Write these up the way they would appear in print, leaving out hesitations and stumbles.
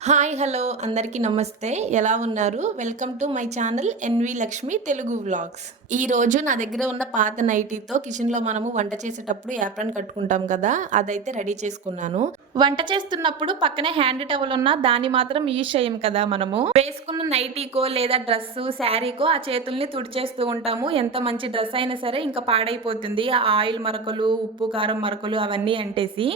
Hi! Hello! అందరికీ నమస్తే. ఎలా ఉన్నారు? Welcome to my channel NV Lakshmi Telugu vlogs. ఈరోజు నా దగ్గర ఉన్న పాత నైటీతో కిచెన్‌లో మనము వంట చేసేటప్పుడు యాప్రాన్ కట్టుకుంటాం కదా! అదైతే రెడీ చేసుకున్నాను. వంట చేస్తున్నప్పుడు పక్కనే హ్యాండ్ టవల్ ఉన్నా దాన్ని మాత్రం యూజ్ చేయం కదా మనము. వేసుకున్న నైటీకో లేదా డ్రెస్సు, శారీకో ఆ చేతుల్ని తుడిచేస్తూ ఉంటాము. ఎంత మంచి డ్రెస్ అయినా సరే ఇంకా పాడైపోతుంది. ఆ ఆయిల్ మరకలు, ఉప్పు, కారం మరకలు అవన్నీ అంటేసి.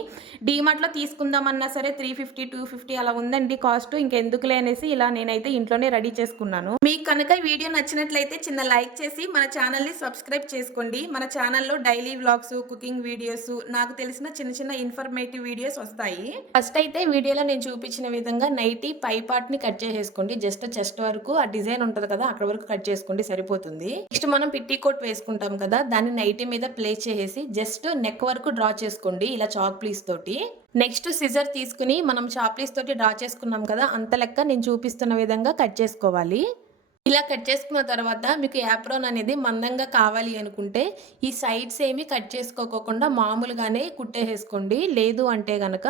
డీమార్ట్‌లో తీసుకుందామన్నా సరే 350, 250 అలా ఉందండి కాస్ట్. ఇంకెందుకులే అనేసి ఇలా నేనైతే ఇంట్లోనే రెడీ చేసుకున్నాను. మీకు కనుక ఈ వీడియో నచ్చినట్లయితే చిన్న లైక్ చేసి మన ఛానల్‌ని సబ్స్క్రైబ్ చేసుకోండి. మన ఛానల్‌లో డైలీ వ్లాగ్స్, కుకింగ్ వీడియోస్, నాకు తెలిసిన చిన్న చిన్న ఇన్ఫర్మేటివ్ వీడియోస్ వస్తాయి. ఫస్ట్ అయితే వీడియోలో నేను చూపించిన విధంగా నైటీ పై పార్ట్‌ని కట్ చేసేసుకోండి. జస్ట్ చెస్ట్ వరకు ఆ డిజైన్ ఉంటది కదా! అక్కడ వరకు కట్ చేసుకోండి సరిపోతుంది. నెక్స్ట్ మనం పెట్టికోట్ వేసుకుంటాం కదా! దాన్ని నైటీ మీద ప్లేస్ చేసేసి జస్ట్ నెక్ వరకు డ్రా చేసుకోండి ఇలా చాక్ పీస్ తోటి. నెక్స్ట్ సిజర్ తీసుకుని మనం చాక్ పీస్ తోటి డ్రా చేసుకున్నాం కదా! అంత లెక్క నేను చూపిస్తున్న విధంగా కట్ చేసుకోవాలి. ఇలా కట్ చేసుకున్న తర్వాత మీకు యాప్రాన్ అనేది మందంగా కావాలి అనుకుంటే ఈ సైడ్స్ ఏమి కట్ చేసుకోకోకుండా మామూలుగానే కుట్టేసేసుకోండి. లేదు అంటే గనక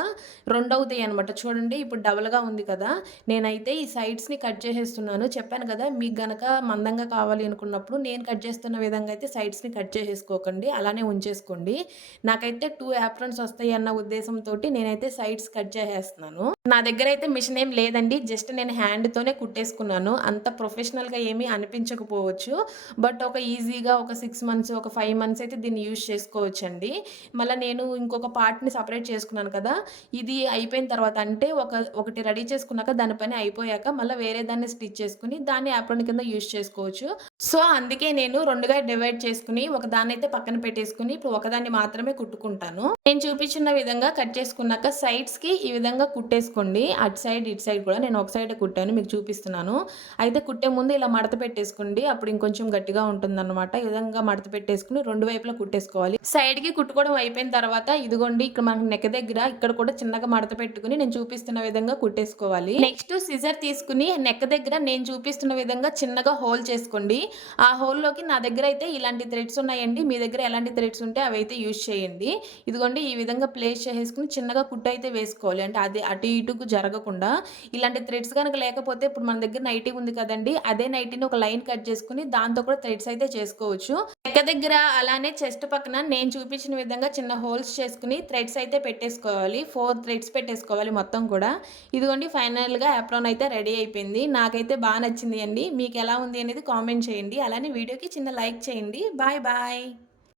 రెండవుతాయి అనమాట. చూడండి ఇప్పుడు డబల్‌గా ఉంది కదా! నేనైతే ఈ సైడ్స్‌ని కట్ చేసేస్తున్నాను. చెప్పాను కదా! మీకు గనక మందంగా కావాలి అనుకున్నప్పుడు నేను కట్ చేస్తున్న విధంగా అయితే సైడ్స్‌ని కట్ చేసేసుకోకండి. అలానే ఉంచేసుకోండి. నాకైతే 2 యాప్రాన్స్ వస్తాయి అన్న ఉద్దేశంతోటి నేనైతే సైడ్స్ కట్ చేసేస్తున్నాను. నా దగ్గరైతే మిషన్ ఏం లేదండి. జస్ట్ నేను హ్యాండ్‌తోనే కుట్టేసుకున్నాను. అంత ప్రొఫెషనల్‌గా ఏమీ అనిపించకపోవచ్చు. బట్ ఒక ఈజీగా ఒక 6 మంత్స్, ఒక 5 మంత్స్ అయితే దీన్ని యూజ్ చేసుకోవచ్చండి. మళ్ళా నేను ఇంకొక పార్ట్‌ని సెపరేట్ చేసుకున్నాను కదా! ఇది అయిపోయిన తర్వాత అంటే ఒకటి రెడీ చేసుకున్నాక దాని పని అయిపోయాక మళ్ళా వేరే దాన్ని స్టిచ్ చేసుకొని దాన్ని యాప్రాన్ కింద యూజ్ చేసుకోవచ్చు. సో, అందుకే నేను 2గా డివైడ్ చేసుకొని ఒకదాన్నయితే పక్కన పెట్టేసుకొని ఇప్పుడు ఒకదాన్ని మాత్రమే కుట్టుకుంటాను. నేను చూపించిన విధంగా కట్ చేసుకున్నాక సైడ్స్‌కి ఈ విధంగా కుట్టేసుకోండి. అటు సైడ్, ఇటు సైడ్ కూడా నేను ఒక సైడే కుట్టాను. మీకు చూపిస్తున్నాను. అయితే కుట్టే ముందు ఇలా మడత పెట్టేసుకోండి. అప్పుడు ఇంకొంచెం గట్టిగా ఉంటుందన్నమాట. ఈ విధంగా మడత పెట్టేసుకొని 2 వైపులా కుట్టేసుకోవాలి. సైడ్‌కి కుట్టుకోవడం అయిపోయిన తర్వాత ఇదిగోండి ఇక్కడ మనకు నెక్ దగ్గర ఇక్కడ కూడా చిన్నగా మడత పెట్టుకొని నేను చూపిస్తున్న విధంగా కుట్టేసుకోవాలి. నెక్స్ట్ సిజర్ తీసుకొని నెక్ దగ్గర నేను చూపిస్తున్న విధంగా చిన్నగా హోల్ చేసుకోండి. ఆ హోల్‌లోకి నా దగ్గర అయితే ఇలాంటి థ్రెడ్స్ ఉన్నాయండి. మీ దగ్గర ఎలాంటి థ్రెడ్స్ ఉంటే అవైతే యూజ్ చేయండి. ఇదిగోండి ఈ విధంగా ప్లేస్ చేసేసుకొని చిన్నగా కుట్టయితే వేసుకోవాలి. అంటే అది అటు ఇటుకు జరగకుండా. ఇలాంటి థ్రెడ్స్ గనక లేకపోతే ఇప్పుడు మన దగ్గర నైటీ ఉంది కదండీ! అదే నైటీని ఒక లైన్ కట్ చేసుకొని దాంతో కూడా థ్రెడ్స్ అయితే చేసుకోవచ్చు. నెక్ దగ్గర అలానే చెస్ట్ పక్కన నేను చూపించిన విధంగా చిన్న హోల్స్ చేసుకొని థ్రెడ్స్ అయితే పెట్టేసుకోవాలి. 4 థ్రెడ్స్ పెట్టేసుకోవాలి మొత్తం కూడా. ఇదిగోండి ఫైనల్‌గా యాప్రాన్ అయితే రెడీ అయిపోయింది. నాకైతే నచ్చింది అండి. మీకెలా ఉంది అనేది కామెంట్ చేయండి. అలానే వీడియోకి చిన్న లైక్ చేయండి. Bye bye.